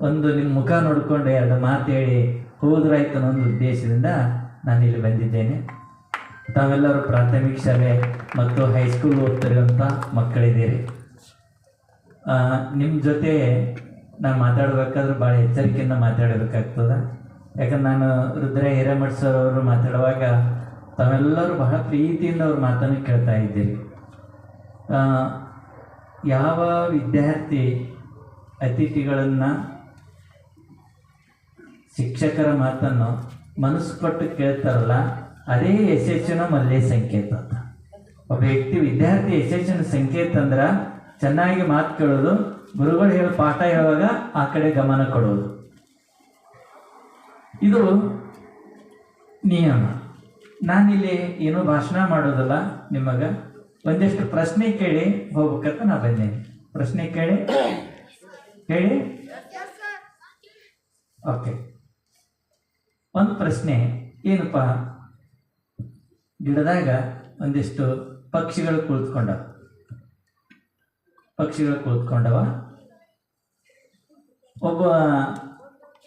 ಒಂದು ನಿಮ್ಮ ಮುಖ ನೋಡಿಕೊಂಡು ಎರಡು ಮಾತು ಹೇಳಿ ಹೋದ್ರಾಯ್ತು ಅನ್ನೋ ಒಂದು ಉದ್ದೇಶದಿಂದ ನಾನು ಇಲ್ಲಿ ಬಂದಿದ್ದೇನೆ. ತಾವೆಲ್ಲರೂ ಪ್ರಾಥಮಿಕ ಶಾಲೆ ಮತ್ತು ಹೈಸ್ಕೂಲ್ ಓದ್ತಿರುವಂಥ ಮಕ್ಕಳಿದ್ದೀರಿ. ನಿಮ್ಮ ಜೊತೆ ನಾನು ಮಾತಾಡಬೇಕಾದ್ರೆ ಭಾಳ ಎಚ್ಚರಿಕೆಯಿಂದ ಮಾತಾಡಬೇಕಾಗ್ತದೆ. ಯಾಕಂದ್ರೆ ನಾನು ರುದ್ರ ಹಿರೇಮಠ ಸರ್ ಅವರು ಮಾತಾಡುವಾಗ ತಾವೆಲ್ಲರೂ ಬಹಳ ಪ್ರೀತಿಯಿಂದ ಅವ್ರ ಮಾತನ್ನು ಕೇಳ್ತಾ ಇದ್ದೀರಿ. ಯಾವ ವಿದ್ಯಾರ್ಥಿ ಅತಿಥಿಗಳನ್ನು ಶಿಕ್ಷಕರ ಮಾತನ್ನು ಮನಸ್ಸು ಕೊಟ್ಟು ಕೇಳ್ತಾರಲ್ಲ, ಅದೇ ಯಶಸ್ಸಿನ ಮೊದಲೇ ಸಂಕೇತ ಅಂತ. ಒಬ್ಬ ವಿದ್ಯಾರ್ಥಿ ಯಶಸ್ಸಿನ ಸಂಕೇತ ಅಂದ್ರೆ ಚೆನ್ನಾಗಿ ಮಾತು ಕೇಳೋದು, ಗುರುಗಳು ಹೇಳೋ ಪಾಠ ಹೇಳುವಾಗ ಆ ಕಡೆ ಗಮನ ಕೊಡೋದು. ಇದು ನಿಯಮ. ನಾನಿಲ್ಲಿ ಏನೂ ಭಾಷಣ ಮಾಡೋದಲ್ಲ, ನಿಮಗೆ ಒಂದಿಷ್ಟು ಪ್ರಶ್ನೆ ಕೇಳಿ ಹೋಗ್ಬೇಕಂತ ನಾ ಬಂದೇನೆ. ಪ್ರಶ್ನೆ ಕೇಳಿ ಓಕೆ. ಒಂದು ಪ್ರಶ್ನೆ ಏನಪ್ಪ, ಗಿಡದಾಗ ಒಂದಿಷ್ಟು ಪಕ್ಷಿಗಳು ಕುಳಿತುಕೊಂಡವ. ಒಬ್ಬ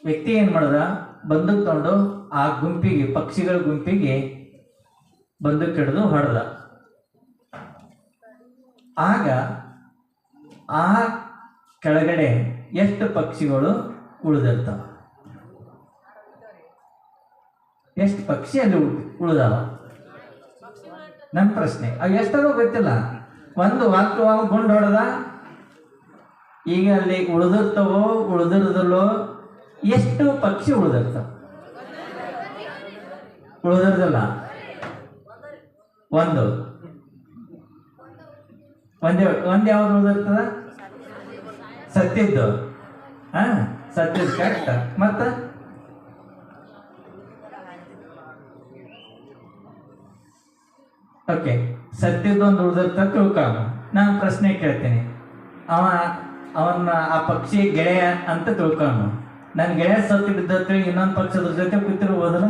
ವ್ಯಕ್ತಿ ಏನು ಮಾಡ್ದ, ಬಂದೂಕ್ ತಗೊಂಡು ಆ ಗುಂಪಿಗೆ, ಪಕ್ಷಿಗಳ ಗುಂಪಿಗೆ ಬಂದೂಕ್ ಹಿಡಿದು ಹೊಡೆದ. ಆಗ ಆ ಕೆಳಗಡೆ ಎಷ್ಟು ಪಕ್ಷಿಗಳು ಉಳಿದಿರ್ತಾವ? ಎಷ್ಟು ಪಕ್ಷಿ ಅಲ್ಲಿ ಉಳಿದಾವ? ನನ್ನ ಪ್ರಶ್ನೆ. ಅವು ಎಷ್ಟೋ ಗೊತ್ತಿಲ್ಲ. ಒಂದು ವಾಕ್ಯ ಗುಂಡು ಹೊಡೆದ, ಈಗ ಅಲ್ಲಿ ಉಳಿದಿರ್ದಲ್ಲೋ ಎಷ್ಟು ಪಕ್ಷಿ ಉಳಿದಿರ್ತಾವ? ಉಳಿದಿರ್ದಲ್ಲ ಒಂದ್ ಯಾವ್ದು ಉಳಿದಿರ್ತದ? ಸತ್ತಿದ್ದು. ಸತ್ತಿದ್ದು ಕರೆಕ್ಟ್. ಮತ್ತ ಓಕೆ, ಸತ್ತಿದ್ದೊಂದು ಉಳಿದಿರ್ತ ತಿಳ್ಕೊಳ್ಳ. ನಾನು ಪ್ರಶ್ನೆ ಕೇಳ್ತೀನಿ. ಅವನ್ನ ಆ ಪಕ್ಷಿ ಗೆಳೆಯ ಅಂತ ತಿಳ್ಕೊಳ್ಳ. ನನ್ನ ಗೆಳೆಯ ಸತ್ತು ಬಿದ್ದ ಇನ್ನೊಂದು ಪಕ್ಷದ ಜೊತೆ ಕೂತಿರ್ಬೋದಲ್ಲ,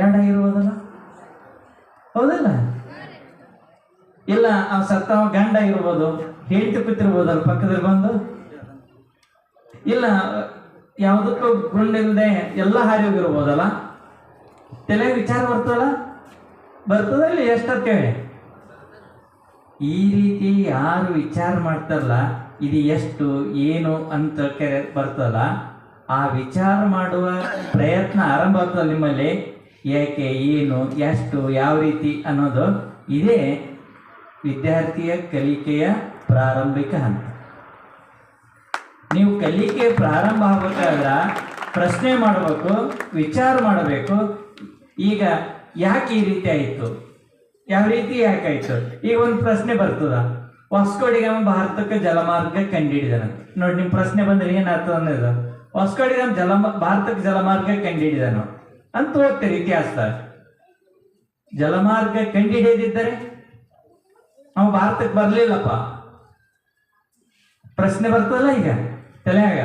ಎರಡಾಗಿರ್ಬೋದಲ್ಲ, ಹೌದಲ್ಲ? ಇಲ್ಲ, ಅವ್ ಸತ್ತ ಗಂಡ ಇರ್ಬೋದು, ಹೇಳ್ತಿ ಕೂತಿರ್ಬೋದಲ್ಲ ಪಕ್ಕದಲ್ಲಿ ಬಂದು. ಇಲ್ಲ, ಯಾವುದಕ್ಕೂ ಗುಂಡಿಲ್ಲದೆ ಎಲ್ಲ ಹಾರಿ ಹೋಗಿರ್ಬೋದಲ್ಲ. ತಲೆ ವಿಚಾರ ಬರ್ತದಲ್ಲ ಎಷ್ಟಂತೇಳಿ. ಈ ರೀತಿ ಯಾರು ವಿಚಾರ ಮಾಡ್ತಾರಲ್ಲ, ಇದು ಎಷ್ಟು ಏನು ಅಂತ ಬರ್ತಲ್ಲ, ಆ ವಿಚಾರ ಮಾಡುವ ಪ್ರಯತ್ನ ಆರಂಭ ಆಗ್ತದೆ ನಿಮ್ಮಲ್ಲಿ. ಯಾಕೆ, ಏನು, ಎಷ್ಟು, ಯಾವ ರೀತಿ ಅನ್ನೋದು ಇದೇ ವಿದ್ಯಾರ್ಥಿಯ ಕಲಿಕೆಯ ಪ್ರಾರಂಭಿಕ ಹಂತ. ನೀವು ಕಲಿಕೆ ಪ್ರಾರಂಭ ಆಗ್ಬೇಕಾದ್ರೆ ಪ್ರಶ್ನೆ ಮಾಡಬೇಕು, ವಿಚಾರ ಮಾಡಬೇಕು. ಈಗ ಯಾಕೆ ಈ ರೀತಿ ಆಯಿತು, ಯಾವ ರೀತಿ ಯಾಕಾಯ್ತು? ಈಗ ಒಂದು ಪ್ರಶ್ನೆ ಬರ್ತದ, ವಾಸ್ಕೋ ಡಿ ಗಾಮ ಭಾರತಕ್ಕೆ ಜಲಮಾರ್ಗ ಕಂಡುಹಿಡಿದಾನ. ನೋಡಿ, ನಿಮ್ಮ ಪ್ರಶ್ನೆ ಬಂದ್ರೆ ಏನಾಗ್ತದ ಅನ್ನೋದು, ವಾಸ್ಕೋ ಡಿ ಗಾಮ ಭಾರತಕ್ಕೆ ಜಲಮಾರ್ಗ ಕಂಡುಹಿಡಿದಾನು ಅಂತ ಹೋಗ್ತಾರೆ ಇತಿಹಾಸದಾಗ. ಜಲಮಾರ್ಗ ಕಂಡುಹಿಡಿಯದಿದ್ದರೆ ಅವ ಭಾರತಕ್ಕೆ ಬರ್ಲಿಲ್ಲಪ್ಪ. ಪ್ರಶ್ನೆ ಬರ್ತದಲ್ಲ ಈಗ ತಲೆಯಾಗ.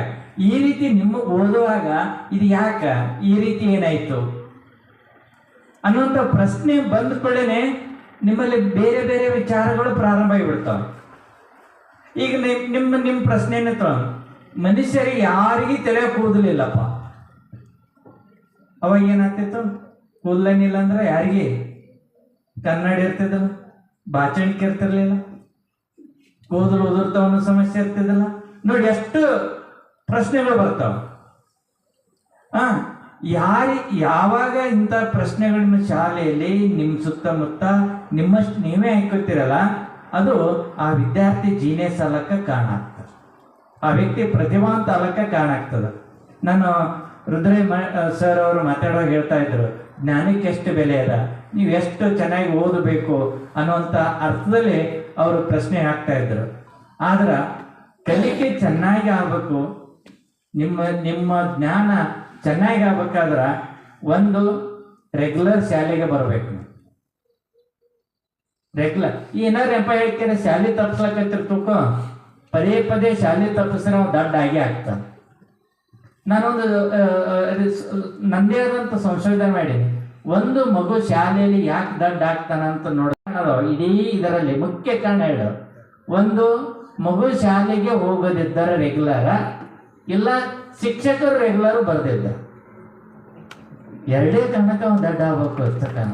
ಈ ರೀತಿ ನಿಮ್ಮ ಓದುವಾಗ ಇದು ಯಾಕ ಈ ರೀತಿ ಏನಾಯ್ತು ಅನ್ನುವಂಥ ಪ್ರಶ್ನೆ ಬಂದ ಕೂಡಲೇ ನಿಮ್ಮಲ್ಲಿ ಬೇರೆ ಬೇರೆ ವಿಚಾರಗಳು ಪ್ರಾರಂಭ ಆಗಿಬಿಡ್ತಾವ. ಈಗ ನಿಮ್ಮ ಪ್ರಶ್ನೆ ಏನಂತ, ಮನುಷ್ಯರಿಗೆ ಯಾರಿಗೆ ತಲೆ ಕೂದಲಿಲ್ಲಪ್ಪ, ಅವಾಗ ಏನಾಗ್ತಿತ್ತು? ಕೂದಲನಿಲ್ಲ ಅಂದ್ರೆ ಯಾರಿಗೆ ಕನ್ನಡಿ ಇರ್ತಿದ್ದಲ್ಲ, ಬಾಚಣಿಕೆ ಇರ್ತಿರ್ಲಿಲ್ಲ, ಕೂದಲು ಉದುರ್ತಾವ ಅನ್ನೋ ಸಮಸ್ಯೆ ಇರ್ತಿದ್ದಲ್ಲ. ನೋಡಿ ಎಷ್ಟು ಪ್ರಶ್ನೆಗಳು ಬರ್ತಾವ. ಯಾವಾಗ ಇಂಥ ಪ್ರಶ್ನೆಗಳನ್ನ ಶಾಲೆಯಲ್ಲಿ ನಿಮ್ಮ ಸುತ್ತಮುತ್ತ ನಿಮ್ಮಷ್ಟು ನೀವೇ ಹಾಕೋತಿರಲ್ಲ, ಅದು ಆ ವಿದ್ಯಾರ್ಥಿ ಜೀನಿಯಸ್ ಅಲಕ್ಕ ಕಾರಣ ಆಗ್ತದೆ, ಆ ವ್ಯಕ್ತಿ ಪ್ರತಿಭಾವಂತ ಅಲಕ್ಕ ಕಾರಣ ಆಗ್ತದೆ. ನಾನು ರುದ್ರೇ ಸರ್ ಅವರು ಮಾತಾಡುವಾಗ ಹೇಳ್ತಾ ಇದ್ರು, ಜ್ಞಾನಕ್ಕೆ ಎಷ್ಟು ಬೆಲೆ ಅದ, ನೀವು ಎಷ್ಟು ಚೆನ್ನಾಗಿ ಓದಬೇಕು ಅನ್ನುವಂಥ ಅರ್ಥದಲ್ಲಿ ಅವರು ಪ್ರಶ್ನೆ ಹಾಕ್ತಾ ಇದ್ರು. ಆದ್ರೆ ಕಲಿಕೆ ಚೆನ್ನಾಗಿ ಆಗ್ಬೇಕು, ನಿಮ್ಮ ಜ್ಞಾನ ಚೆನ್ನಾಗಿ ಆಗ್ಬೇಕಾದ್ರೆ ಒಂದು ರೆಗ್ಯುಲರ್ ಶಾಲೆಗೆ ಬರಬೇಕು. ರೆಗ್ಯುಲರ್ ಏನಾರು ಎಂಪ ಹೇಳ್ತಾರೆ, ಶಾಲೆ ತಪ್ಪಿಸ್ಲಕತ್ತಿರ್ತಕ್ಕೋ ಪದೇ ಪದೇ ಶಾಲೆ ತಪ್ಪಿಸ್ರೆ ಅವ್ನು ದಡ್ಡ ಆಗಿ ಆಗ್ತಾನೆ. ನಾನೊಂದು ನಂದೇ ಆದಂಥ ಸಂಶೋಧನೆ ಮಾಡೀನಿ. ಒಂದು ಮಗು ಶಾಲೆಯಲ್ಲಿ ಯಾಕೆ ದಡ್ಡ ಆಗ್ತಾನಂತ ನೋಡೋದು ಇಡೀ ಇದರಲ್ಲಿ ಮುಖ್ಯ ಕಾರಣ ಹೇಳು. ಒಂದು, ಮಗು ಶಾಲೆಗೆ ಹೋಗೋದಿದ್ದರೆ ರೆಗ್ಯುಲರ, ಇಲ್ಲ ಶಿಕ್ಷಕರು ರೆಗ್ಯುಲರ್ ಬರ್ದಿದ್ದ. ಎರಡೇ ಕಾರಣಕ್ಕೆ ಅವ್ನು ದಡ್ಡ ಆಗ್ಬೇಕು ಪುಸ್ತಕನ.